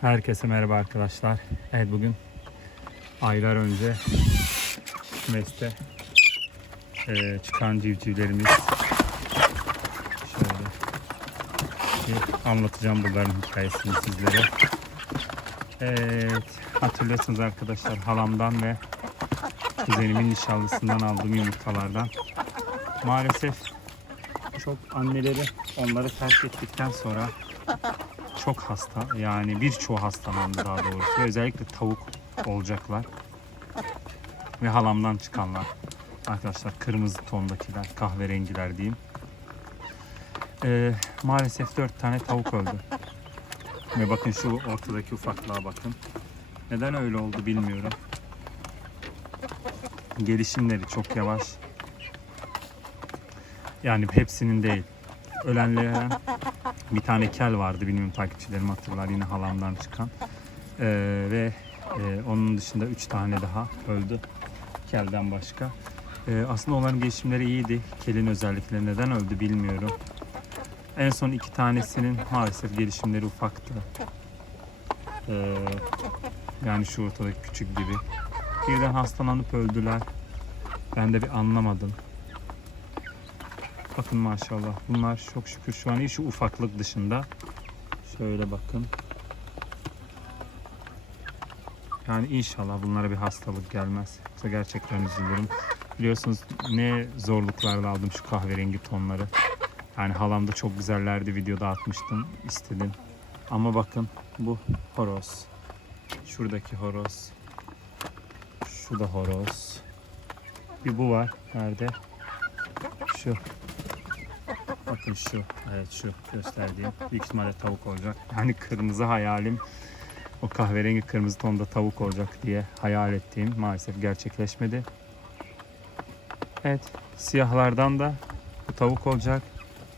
Herkese merhaba arkadaşlar. Evet bugün aylar önce kümeste eee, çıkan civcivlerimiz şöyle bir anlatacağım bunların hikayesini sizlere. Evet hatırlıyorsunuz arkadaşlar halamdan ve kuzenimin nişanlısından aldığım yumurtalardan. Maalesef çok anneleri onları terk ettikten sonra çok hasta yani birçoğu hastalandı daha doğrusu. Özellikle tavuk olacaklar. Ve halamdan çıkanlar. Arkadaşlar kırmızı tondakiler, kahverengiler diyeyim. Ee, maalesef 4 tane tavuk öldü. Ve bakın şu ortadaki ufaklığa bakın. Neden öyle oldu bilmiyorum. Gelişimleri çok yavaş. Yani hepsinin değil. Ölenlerden bir tane kel vardı bilmiyorum takipçilerim hatırlar yine halamdan çıkan. Ee, ve e, onun dışında 3 tane daha öldü kelden başka. Ee, aslında onların gelişimleri iyiydi. Kelin özellikleri neden öldü bilmiyorum. En son iki tanesinin maalesef gelişimleri ufaktı. Ee, yani şu ortadaki küçük gibi. Birden hastalanıp öldüler. Ben de bir anlamadım. Bakın maşallah. Bunlar çok şükür şu an iyi. Şu ufaklık dışında. Şöyle bakın. Yani inşallah bunlara bir hastalık gelmez. Yoksa gerçekten üzülürüm. Biliyorsunuz ne zorluklarla aldım şu kahverengi tonları. Yani halam da çok güzellerdi. Videoda atmıştım. istedim. Ama bakın bu horoz. Şuradaki horoz. Şu da horoz. Bir bu var. Nerede? Şu. Bakın şu. Evet şu gösterdiğim. Büyük ihtimalle tavuk olacak. Yani kırmızı hayalim o kahverengi kırmızı tonda tavuk olacak diye hayal ettiğim maalesef gerçekleşmedi. Evet. Siyahlardan da bu tavuk olacak.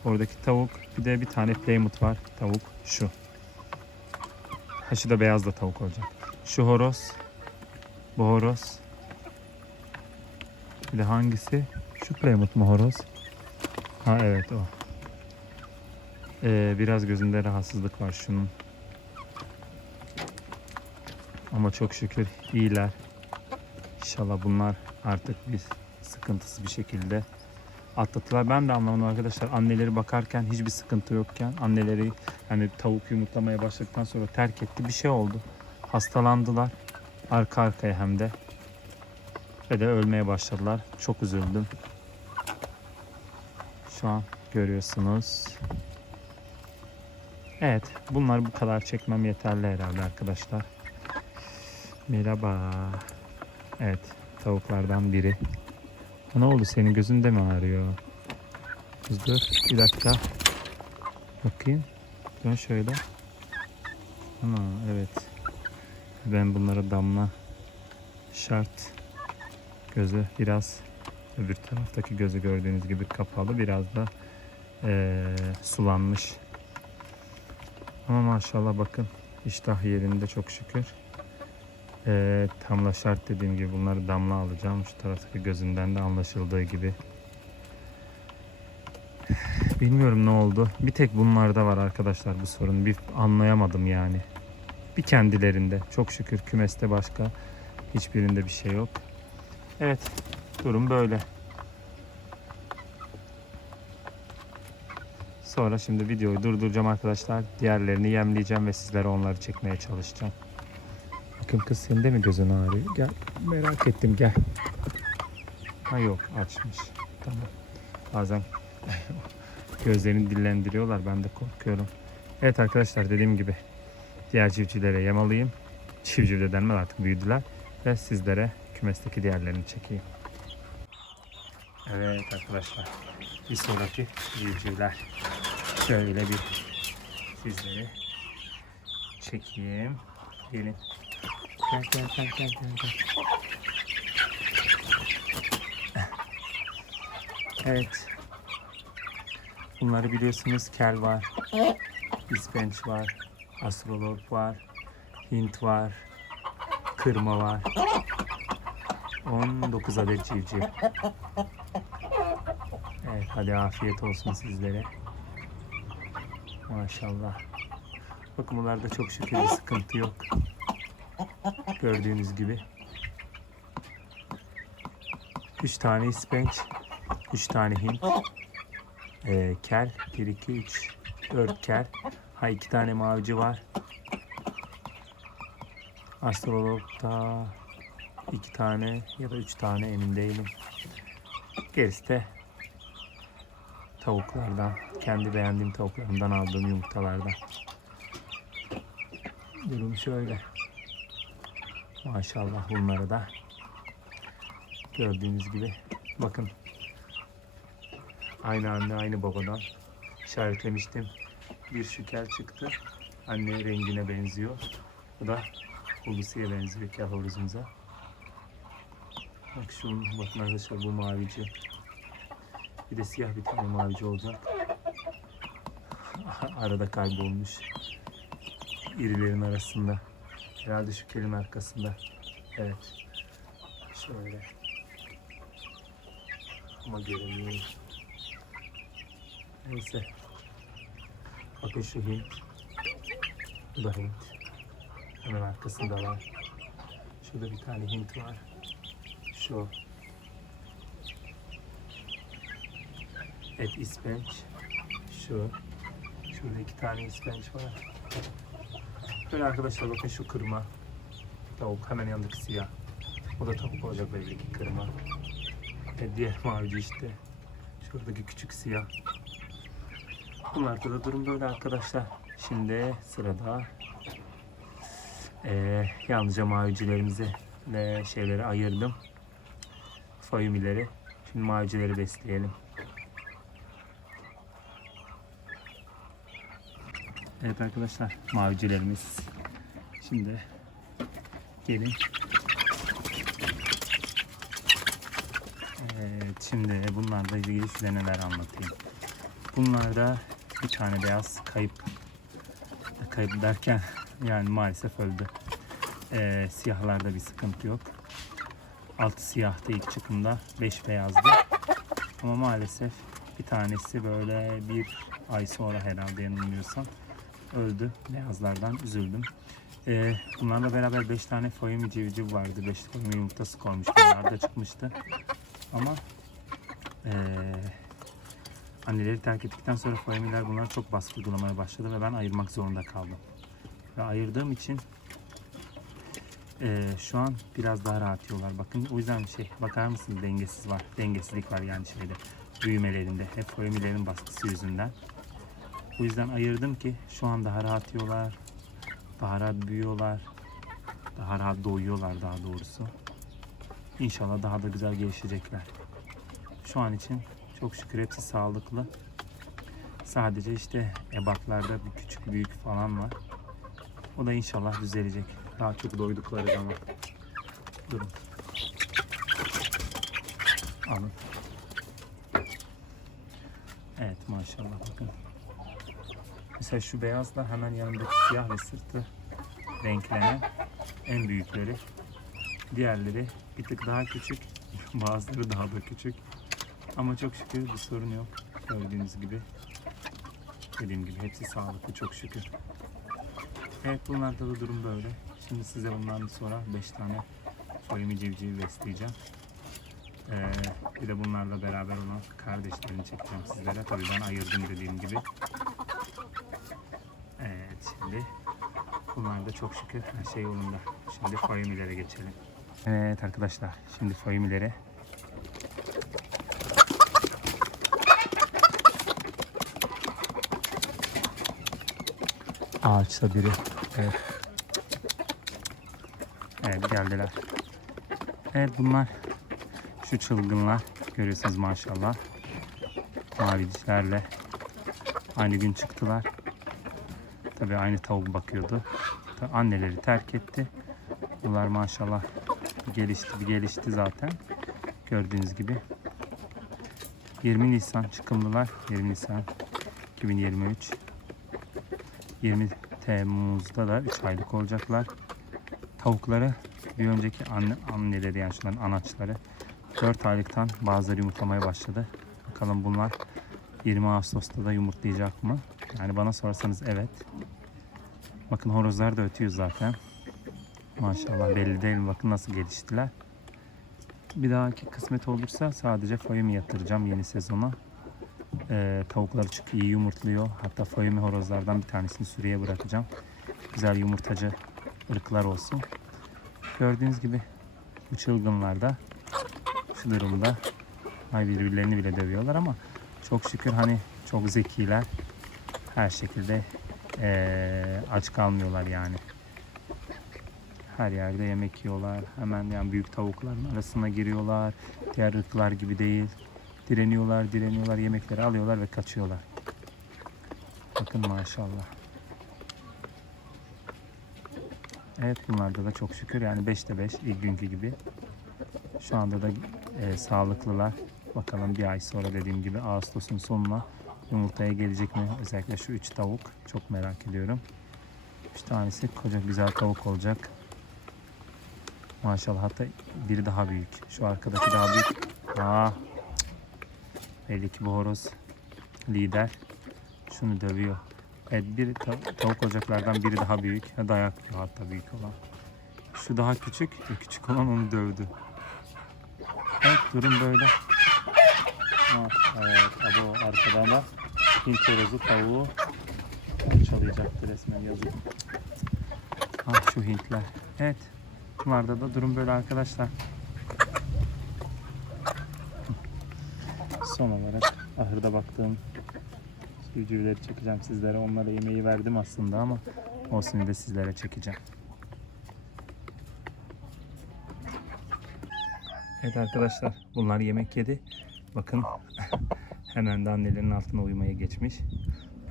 Oradaki tavuk. Bir de bir tane Plymouth var. Tavuk şu. Ha şu da beyaz da tavuk olacak. Şu horoz. Bu horoz. Bir de hangisi? Şu Plymouth mu horoz? Ha evet o. Ee, biraz gözünde rahatsızlık var şunun. Ama çok şükür iyiler. İnşallah bunlar artık bir sıkıntısız bir şekilde atlattılar. Ben de anlamadım arkadaşlar. Anneleri bakarken hiçbir sıkıntı yokken anneleri yani tavuk yumurtlamaya başladıktan sonra terk etti. Bir şey oldu. Hastalandılar. Arka arkaya hem de. Ve de ölmeye başladılar. Çok üzüldüm. Şu an görüyorsunuz. Evet, bunlar bu kadar çekmem yeterli herhalde arkadaşlar. Merhaba. Evet, tavuklardan biri. Ne oldu senin gözünde mi ağrıyor? Dur, bir dakika. Bakayım. Dön şöyle. Ana, evet. Ben bunlara damla şart. Gözü biraz öbür taraftaki gözü gördüğünüz gibi kapalı. Biraz da eee, sulanmış. Ama maşallah bakın iştah yerinde çok şükür. Ee, tamla şart dediğim gibi bunları damla alacağım. Şu taraftaki gözünden de anlaşıldığı gibi. Bilmiyorum ne oldu. Bir tek bunlarda var arkadaşlar bu sorun. Bir anlayamadım yani. Bir kendilerinde. Çok şükür kümeste başka hiçbirinde bir şey yok. Evet durum böyle. Sonra şimdi videoyu durduracağım arkadaşlar. Diğerlerini yemleyeceğim ve sizlere onları çekmeye çalışacağım. Bakın kız senin de mi gözün ağrıyor? Gel. Merak ettim gel. Ha yok açmış. Tamam. Bazen gözlerini dillendiriyorlar. Ben de korkuyorum. Evet arkadaşlar dediğim gibi diğer civcivlere yem alayım. Civciv de denmez artık büyüdüler. Ve sizlere kümesteki diğerlerini çekeyim. Evet arkadaşlar. Bir sonraki civcivler. Şöyle bir sizlere çekeyim. Gelin. Gel gel gel gel gel. Evet. Bunları biliyorsunuz kel var. İspenç var. Astrolog var. Hint var. Kırma var. 19 adet civciv. Hadi afiyet olsun sizlere. Maşallah. Bakın bunlarda çok şükür bir sıkıntı yok. Gördüğünüz gibi. 3 tane ispenç, 3 tane hint, ee, kel, 1, 2, 3, 4 kel. Ha 2 tane mavici var. Astrologda 2 tane ya da 3 tane emin değilim. Gerisi de tavuklardan, kendi beğendiğim tavuklarımdan aldığım yumurtalardan. Durum şöyle. Maşallah bunları da gördüğünüz gibi bakın aynı anne aynı babadan işaretlemiştim. Bir şüker çıktı. Anne rengine benziyor. Bu da Hulusi'ye benziyor ki horozumuza. Bak şu bakın arkadaşlar bu mavici. Bir de siyah bir tane mavici olacak. Arada kaybolmuş. İrilerin arasında. Herhalde şu kelin arkasında. Evet. Şöyle. Ama göremiyorum. Neyse. Bakın şu Hint. Bu da Hint. Hemen arkasında var. Şurada bir tane Hint var. Şu. Et ispenç. Şu. Şurada iki tane ispenç var. Böyle arkadaşlar bakın şu kırma. Tavuk hemen yanındaki siyah. O da tavuk olacak belli ki kırma. Ve diğer mavici işte. Şuradaki küçük siyah. Bunlarda da durum böyle arkadaşlar. Şimdi sırada eee yalnızca mavicilerimizi ve şeyleri ayırdım. Fayumileri. Şimdi mavicileri besleyelim. Evet arkadaşlar mavicilerimiz. Şimdi gelin. Evet şimdi bunlarla ilgili size neler anlatayım. Bunlarda bir tane beyaz kayıp. Kayıp derken yani maalesef öldü. Ee, siyahlarda bir sıkıntı yok. Altı siyahtı ilk çıkımda. Beş beyazdı. Ama maalesef bir tanesi böyle bir ay sonra herhalde yanılmıyorsam öldü. Beyazlardan üzüldüm. Ee, bunlarla beraber 5 tane fayım civciv vardı. 5 fayım yumurtası koymuştu. Onlar da çıkmıştı. Ama ee, anneleri terk ettikten sonra faymiler bunlar çok baskı uygulamaya başladı ve ben ayırmak zorunda kaldım. Ve ayırdığım için ee, şu an biraz daha rahat yiyorlar. Bakın o yüzden şey bakar mısınız dengesiz var. Dengesizlik var yani şeyde büyümelerinde. Hep faymilerin baskısı yüzünden. O yüzden ayırdım ki şu an daha rahat yiyorlar. Daha rahat büyüyorlar. Daha rahat doyuyorlar daha doğrusu. İnşallah daha da güzel gelişecekler. Şu an için çok şükür hepsi sağlıklı. Sadece işte ebatlarda bir küçük büyük falan var. O da inşallah düzelecek. Daha çok doydukları zaman. Durun. Alın. Evet maşallah bakın. Mesela şu beyazla hemen yanındaki siyah ve sırtı renklenen en büyükleri. Diğerleri bir tık daha küçük, bazıları daha da küçük. Ama çok şükür bir sorun yok. Gördüğünüz gibi. Dediğim gibi hepsi sağlıklı çok şükür. Evet bunlarda da durum böyle. Şimdi size bundan sonra 5 tane soyumu civciv besleyeceğim. Ee, bir de bunlarla beraber olan kardeşlerini çekeceğim sizlere. Tabii ben ayırdım dediğim gibi. Evet şimdi bunlar da çok şükür her şey yolunda. Şimdi fayumilere geçelim. Evet arkadaşlar şimdi fayumilere Ağaçta biri. Evet. Evet geldiler. Evet bunlar şu çılgınlar. Görüyorsunuz maşallah. Mavicilerle aynı gün çıktılar. Tabii aynı tavuk bakıyordu. Anneleri terk etti. Bunlar maşallah gelişti gelişti zaten. Gördüğünüz gibi. 20 Nisan çıkımlılar. 20 Nisan 2023. 20 Temmuz'da da 3 aylık olacaklar. Tavukları bir önceki anne, anneleri yani şunların anaçları 4 aylıktan bazıları yumurtlamaya başladı. Bakalım bunlar 20 Ağustos'ta da yumurtlayacak mı? Yani bana sorarsanız evet. Bakın horozlar da ötüyor zaten. Maşallah belli değil mi? Bakın nasıl geliştiler. Bir dahaki kısmet olursa sadece fayımı yatıracağım yeni sezona. Ee, tavukları çok iyi yumurtluyor. Hatta fayımı horozlardan bir tanesini sürüye bırakacağım. Güzel yumurtacı ırklar olsun. Gördüğünüz gibi bu çılgınlarda şu durumda ay birbirlerini bile dövüyorlar ama çok şükür hani çok zekiler. Her şekilde eee, aç kalmıyorlar yani. Her yerde yemek yiyorlar. Hemen yani büyük tavukların arasına giriyorlar. Diğer ırklar gibi değil. Direniyorlar, direniyorlar, yemekleri alıyorlar ve kaçıyorlar. Bakın maşallah. Evet bunlarda da çok şükür yani 5'te 5 ilk günkü gibi. Şu anda da e, sağlıklılar. Bakalım bir ay sonra dediğim gibi Ağustos'un sonuna yumurtaya gelecek mi? Özellikle şu üç tavuk çok merak ediyorum. Üç tanesi koca güzel tavuk olacak. Maşallah hatta biri daha büyük. Şu arkadaki daha büyük. Aa, cık. belli ki bu horoz lider. Şunu dövüyor. Evet bir ta- tavuk olacaklardan biri daha büyük. Dayak hatta büyük olan. Şu daha küçük. Küçük olan onu dövdü. Evet durum böyle. Evet abo arkadan da Hint horozu tavuğu çalayacaktı resmen yazık. Ah şu Hintler. Evet. Bunlarda da durum böyle arkadaşlar. Son olarak ahırda baktığım civcivleri çekeceğim sizlere. Onlara yemeği verdim aslında ama olsun de sizlere çekeceğim. Evet arkadaşlar bunlar yemek yedi. Bakın hemen de annelerin altına uyumaya geçmiş.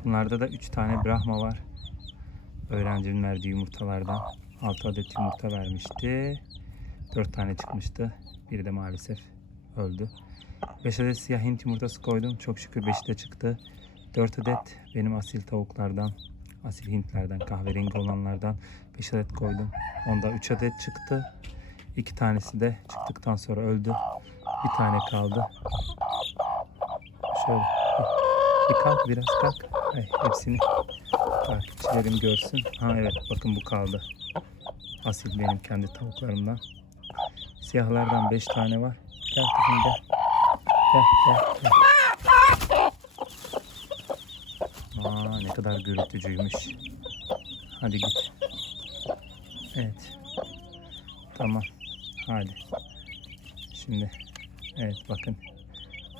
Bunlarda da 3 tane Brahma var. Öğrencinin verdiği yumurtalardan 6 adet yumurta vermişti. 4 tane çıkmıştı. Biri de maalesef öldü. 5 adet siyah Hint yumurtası koydum. Çok şükür 5'i de çıktı. 4 adet benim asil tavuklardan, asil Hintlerden, kahverengi olanlardan 5 adet koydum. Onda 3 adet çıktı. 2 tanesi de çıktıktan sonra öldü. Bir tane kaldı. Şöyle bir kalk biraz kalk. Ay, hepsini takipçilerim görsün. Ha evet bakın bu kaldı. Asil benim kendi tavuklarımdan. Siyahlardan 5 tane var. Gel kızım gel. Gel gel gel. Aa ne kadar gürültücüymüş. Hadi git. Evet. Tamam. Hadi. Şimdi evet bakın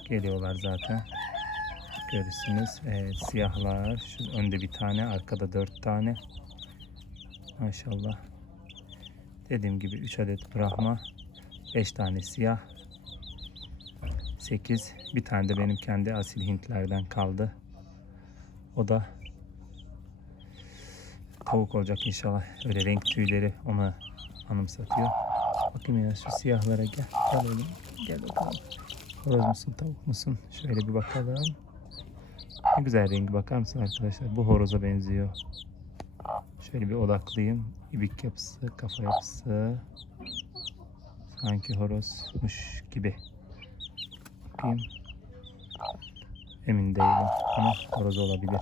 geliyorlar zaten. Görürsünüz. Evet siyahlar. Şu önde bir tane, arkada dört tane. Maşallah. Dediğim gibi 3 adet Brahma, 5 tane siyah, 8. Bir tane de benim kendi asil Hintlerden kaldı. O da tavuk olacak inşallah. Öyle renk tüyleri onu anımsatıyor. Bakayım ya şu siyahlara gel. Gel oğlum. Gel bakalım. Horoz musun tavuk musun? Şöyle bir bakalım. Ne güzel rengi bakar mısın arkadaşlar? Bu horoza benziyor. Şöyle bir odaklayayım. İbik yapısı, kafa yapısı. Sanki horozmuş gibi. Bakayım. Emin değilim ama horoz olabilir.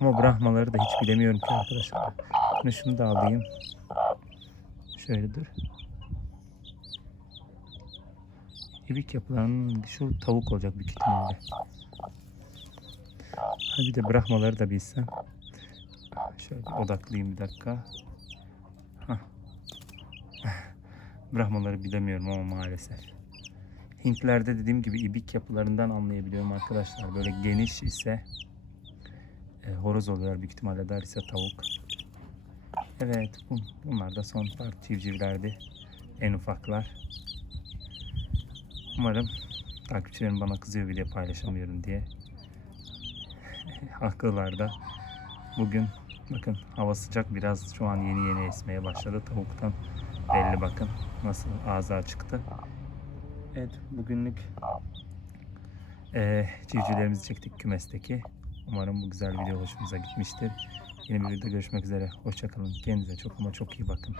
Ama Brahmaları da hiç bilemiyorum ki arkadaşlar. Şimdi şunu da alayım. Şöyle dur. İbik yapılan şu tavuk olacak büyük ihtimalle. Ha bir de Brahmaları da bilsem. Şöyle odaklayayım bir dakika. Hah. Brahmaları bilemiyorum ama maalesef. Hintlerde dediğim gibi ibik yapılarından anlayabiliyorum arkadaşlar. Böyle geniş ise e, horoz oluyor büyük ihtimalle dar ise tavuk. Evet bu, bunlar da son civcivlerdi. En ufaklar. Umarım takipçilerim bana kızıyor video paylaşamıyorum diye. Haklılar da. Bugün bakın hava sıcak biraz şu an yeni yeni esmeye başladı. Tavuktan belli bakın nasıl ağzı çıktı. Evet bugünlük eee civcivlerimizi çektik kümesteki. Umarım bu güzel video hoşunuza gitmiştir. Yeni bir videoda görüşmek üzere. Hoşçakalın. Kendinize çok ama çok iyi bakın.